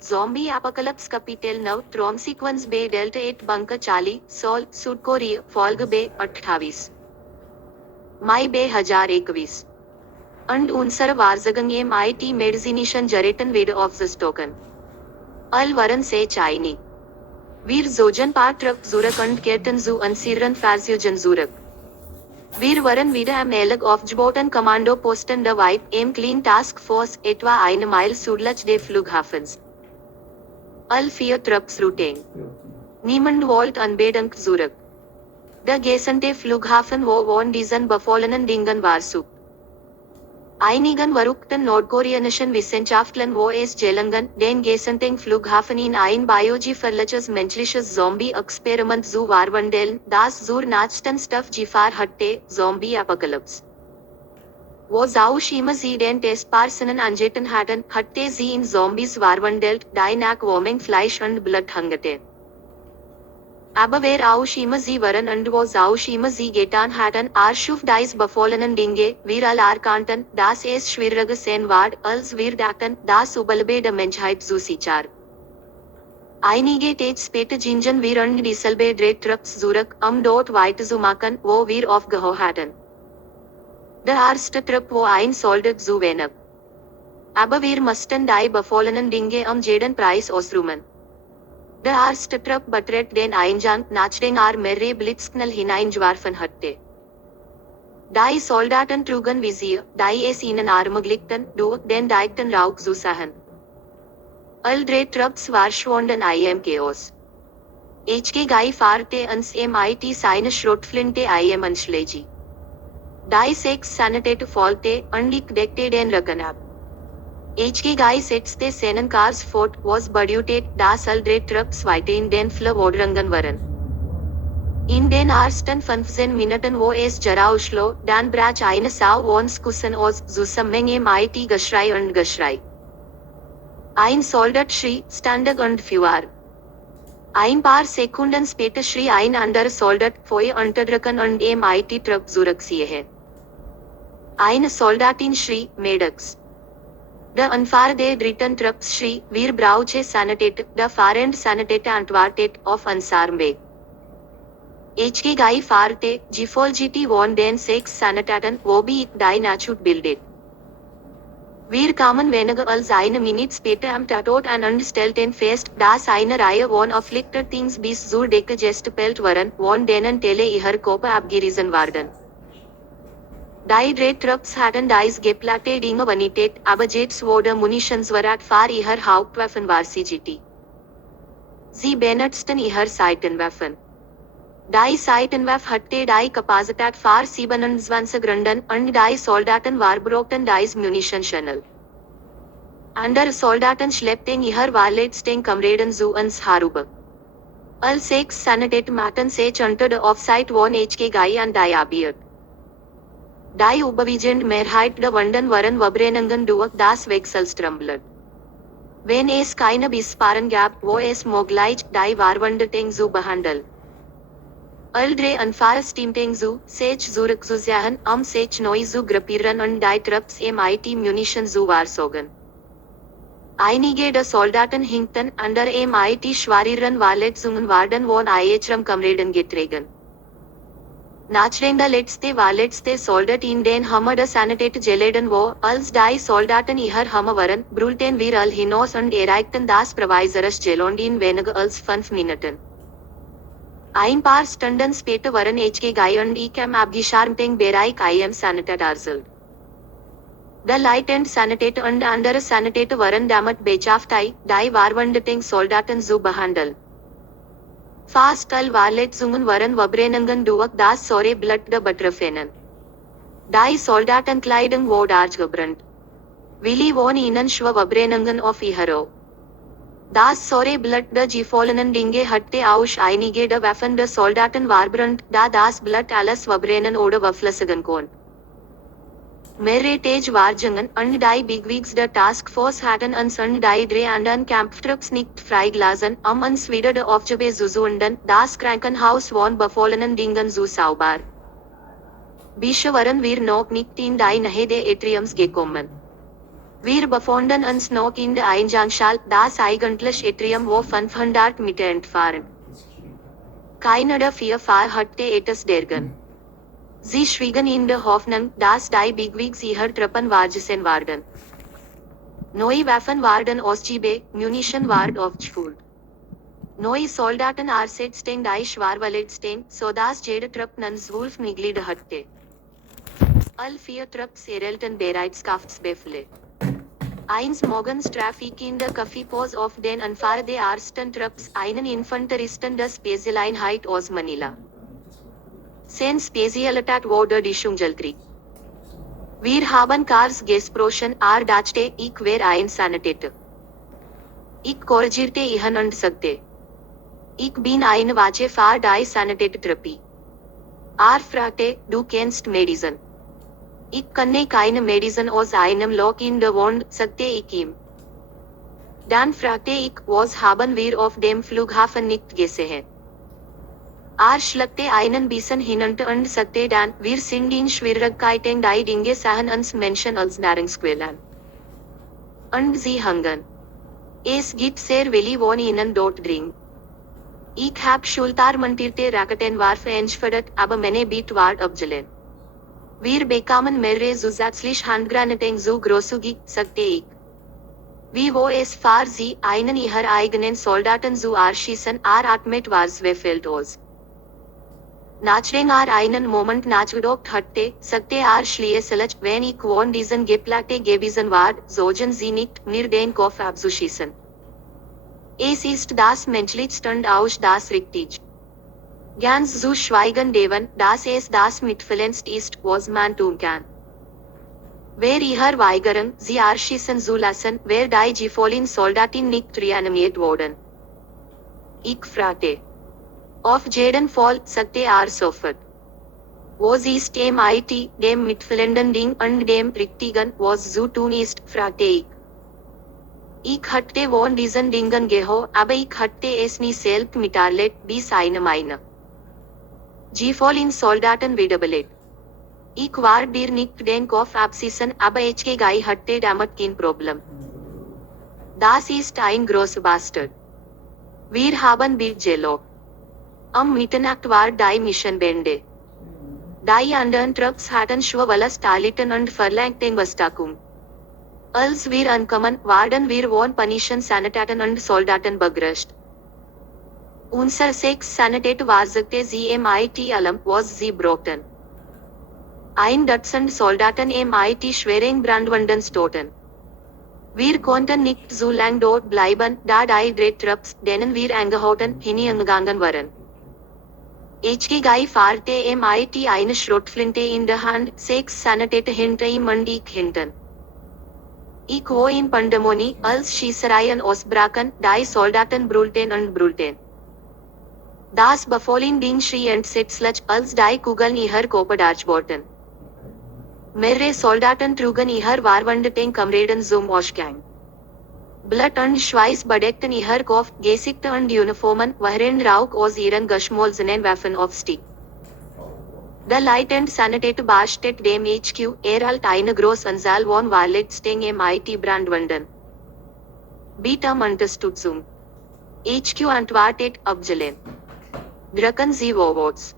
Zombie Apocalypse Capital 9 Trom Sequence Bay Delta 8 Bunker Charlie Sol Sud Korea Folg Bay 28 Mai 2021 Und unser Wahrsagen MIT Medizinischen Geräten wieder auf das Token. Al waren se Chaini. Wir zogen paar Truck Zurück und kehrten zu unseren Versuchen zurück. Wir waren wieder am Elag aufgeboten Kommandoposten der Vibe im Clean Task Force etwa eine Mile südlich des Flughafens. All 4 Trupps routine. Niemand wollte unbedingt zurück. Der gesamte Flughafen wo von diesen befallenen Dingen war zu. Einigen verrückten nordkoreanischen Wissenschaftlern wo es gelangen, den gesamten Flughafen in ein biogefährliches menschliches Zombie-Experiment zu verwandeln, das zur nächsten Stuff Gefahr hatte, Zombie-Apocalypse. Wo auch immer sie den Testpersonen angetan hatten, hatte sie in Zombies verwandelt, die nach warming Fleisch und Blut hungerte. Aber wer auch immer sie waren und wo auch immer sie getan hatten, schuf dies befallenen Dinge, wir alle erkannten, dass es schwieriger sein wird, als wir dachten, das Überleben der Menschheit zu sichern. Einige Tage später gingen wir und dieselbe drei Trupps zurück, dort weiterzumachen, wo wir aufgehört hatten. Der erste Trupp wo ein Soldat zu wenig. Aber wir mussten die befallenen Dinge jeden Preis ausräumen. Der erste Trupp betrat den Eingang, nachdem mehrere Blitzknall hineingeworfen hatte. Die Soldaten trugen Visier, die es ihnen ermöglichten, durch den dichten Rauch zu sehen. All drei Trupps verschwanden im Chaos. HK fahrte ans MIT seine Schrotflinte im Anschläge. Die 6 Sanitäter folgte, und ich deckte den Rücken ab. HK setzte seinen Cars fort, was bedeutete, dass all drei Trupps weiter in den Flugordnungen waren. In den ersten 15 Minuten wo es Jarauslo, dann brach eine Sau uns Kussen aus, zusammen MIT Geschrei und Geschrei. Ein Soldat schrie, standig und fuhr. Ein paar Sekunden später schrie ein anderer Soldat, Feuer unterdrücken und MIT Trupp zurückziehen. Eine Soldatin schrie, Medics. Der Anfahrer der dritten Trupps schrie, wir brauchen Sanitäter, der fahrende Sanitäter antwortet, auf unserem Weg. HK fahrte, Gefolgt von den 6 Sanitätern, wobei ich die Nachschub bildet. Wir kamen weniger als eine Minute später am Tatort an und stellten fest, dass eine Reihe von Afflicted-Things bis zur Decke gestapelt waren, von denen Teile ihrer Körper abgerissen waren. Die drei Trupps hatten dies geplatte Dinge vanitet, aber Jets wurde Munitionsvorrat für ihre Hauptwaffen war CGT. Sie benutzten ihre Seitenwaffen. Die Seitenwaffe hatte die Kapazität für 27 Runden und die Soldaten verbrauchten dies Munition schnell. Andere Soldaten schleppten ihre verletzten Kameraden zu uns herüber. All 6 Sanitäter machten sich unter der Aufsicht von HK und die Arbeit. Die überwiegende Mehrheit der Wunden waren Verbrennungen durch das Wechselströmblut. Wenn es keine Bisspaaren gab, wo es möglich, die Verwundeten zu behandeln. All drei Anfahrer stimmten zu, sich zurückzuziehen, sich neu zu gruppieren und die Trupps MIT Munition zu versorgen. Einige der Soldaten hinkten, andere MIT schwereren Verletzungen werden von ihrem Kameraden getragen. Nachdem der verletzte Soldat in den Hammer der Sanitäter geladen war, als die Soldaten ihrer Hammer waren, brüllten wir all hinaus und erreichten das provisorische Gelond in weniger als 5 Minuten. Ein paar Stunden später waren HK und ich am abgeschirmten Bereich im Sanitätersaal. Der Leutnant Sanitäter und andere Sanitäter waren damit beschäftigt, die verwundeten Soldaten zu behandeln. Fast all Verletzungen waren Verbrennungen durch das saure Blut der Betroffenen. Die Soldatenkleidung wurde abgebrannt. Viele von ihnen schwere Verbrennungen auf ihrer. Das saure Blut der gefallenen Dinge hatte auch einige der Waffen der Soldaten verbrannt, da das Blut alles verbrennen oder verflüssigen konnte. Mehrere Tage Warjungen und die Bigwigs der Task Force hatten uns und die drei anderen Kampftrupps nicht freigelassen, uns wieder der Aufgabe zu suchen, das Krankenhaus von befallenen Dingen zu sauber. Bisher waren wir noch nicht in die Nähe der Atriums gekommen. Wir befinden uns noch in der Eingangshalle, das eigentliche Atrium wo 500 Meter entfernt. Keine vier hatte etwas dergen. Sie schwiegen in der Hoffnung, dass die Bigwigs ihre Truppen wahrgenommen werden. Neue Waffen waren ausgebaut, Munition war aufgefüllt. Neue Soldaten ersetzten die Schwerverletzten, sodass jede Truppe einen Zwölf Mitglieder hatte. All vier Trupps erhielten bereits Kraftsbefehle. Eins morgens traf ich in der Kaffeepause auf den Anfahrer der ersten Trupps, einen Infanteristen der Spezialeinheit aus Manila. Sein Spezialität wurde die Dschungelkrieg. Wir haben Cars gesprochen, dachte ich wäre ein Sanitäter. Ich korrigierte ihn und sagte, ich bin eine Wache für die Sanitätertruppe. Fragte, du kennst Medizin. Ich kenne keine Medizin aus einem Loch in der Wand, sagte ich ihm. Dann fragte ich, was haben wir auf dem Flughafen nicht gesehen? Schluckte einen bisschen hinunter und sagte dann, wir sind in Schwierigkeiten, die Dinge sahen uns Menschen als Nahrungsquellen. Und sie hungern. Es gibt sehr wenig von ihnen dort drin. Ich hab schultermontierte Raketenwerfer entschuldigt, aber meine Beat war abgelehnt. Wir bekamen mehrere zusätzliche Handgranaten so großzügig, sagte ich. Wie wo es für sie, einen ihrer eigenen Soldaten zu erschießen, atmet war Feld aus. Nachdem einen Moment nachgedacht hatte, sagte schließlich, wenn ich von diesen Geplagte gewesen war, sollten sie nicht, mir den Kopf abzuschießen. Es ist das menschlichste und auch das richtig. Ganz zu schweigen davon, dass es das Mitfühlendste ist, was man tun kann. Wer ihre Weigerung, sie erschießen zu lassen, wer die gefallenen Soldatin nicht reanimiert wurden. Ich fragte. Auf jeden Fall, sagte sofort. Was ist MIT, dem mitfühlenden Ding und dem Richtigen, was zu tun ist, fragte ich. Ich hatte von diesen Dingen gehört, aber ich hatte es nie selbst miterlebt, bis eine meine. Gefallenen Soldaten wiederbelebt. Ich war dir nicht den Kopf abschießen, aber HK hatte damit kein Problem. Das ist ein großer Bastard. Wir haben Bild gelobt. Am Mitternacht war die Mission beendet. Die anderen Trupps hatten Schwawalast erlitten und verlangten Verstärkung. Als wir ankamen, waren wir von panischen Sanitätern und Soldaten begrüßt. Unser 6 Sanitäter sagte sie MIT Alarm, was sie brauchten. Ein Dutzend Soldaten MIT schweren Brandwunden stoßen. Wir konnten nicht so lang dort bleiben, da die 3 Trupps, denen wir angehalten, hingegangen waren. HK fahrte MIT eine Schrotflinte in der Hand, 6 Sanitäter hinter ihm und ich hinten. Ich war in Pandemoni, als Schießereien ausbrachen, die Soldaten brüllten und brüllten. Das befohlen den Schrie entsetzlich, als die Kugeln ihre Köpfe durchbohrten. Mehrere Soldaten trugen ihre verwundeten Kameraden zum Ausgang. Blut und Schweiß bedeckten ihr Kopf, Gesichter und Uniformen, während Rauch aus ihren geschmolzenen Waffen aufstieg. Der Lieutenant Sanitäter bastet dem HQ, erhält eine große Anzahl von verletzten MIT-Brandwunden. Bitte um Unterstützung. HQ antwortet, abgelehnt. Drücken Sie Vorwärts.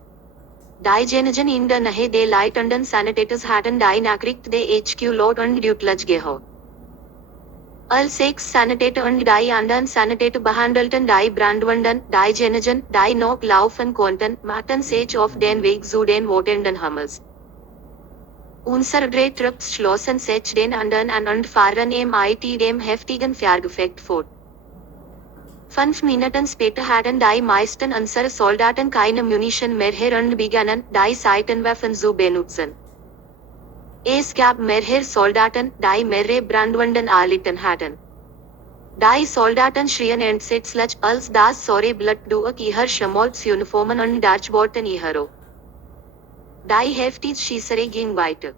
Die Genegen in der Nähe der Leitenden Sanitäters hatten die Nachricht der HQ laut und deutlich gehört. All 6 Sanitäter und die anderen Sanitäter behandelten die Brandwunden, die Genegen, die noch laufen konnten, machten sich auf den Weg zu den wartenden Hummels. Unsere 3 Trupps schlossen sich den anderen an und fahren MIT dem heftigen Fährgefecht fort. 5 Minuten später hatten die meisten unserer Soldaten keine Munition mehr und begannen, die Seitenwaffen zu benutzen. Es gab mehrere Soldaten, die mehrere Brandwunden erlitten hatten. Die Soldaten schrien entsetzlich, als das saure Blut durch ihre Schmolzuniformen und durchbohrten ihre. Die heftige Schießerei ging weiter.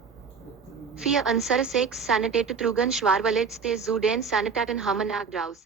4 unserer 6 Sanitäter trugen Schwerverletzte zu den Sanitätern Hammen nach draußen.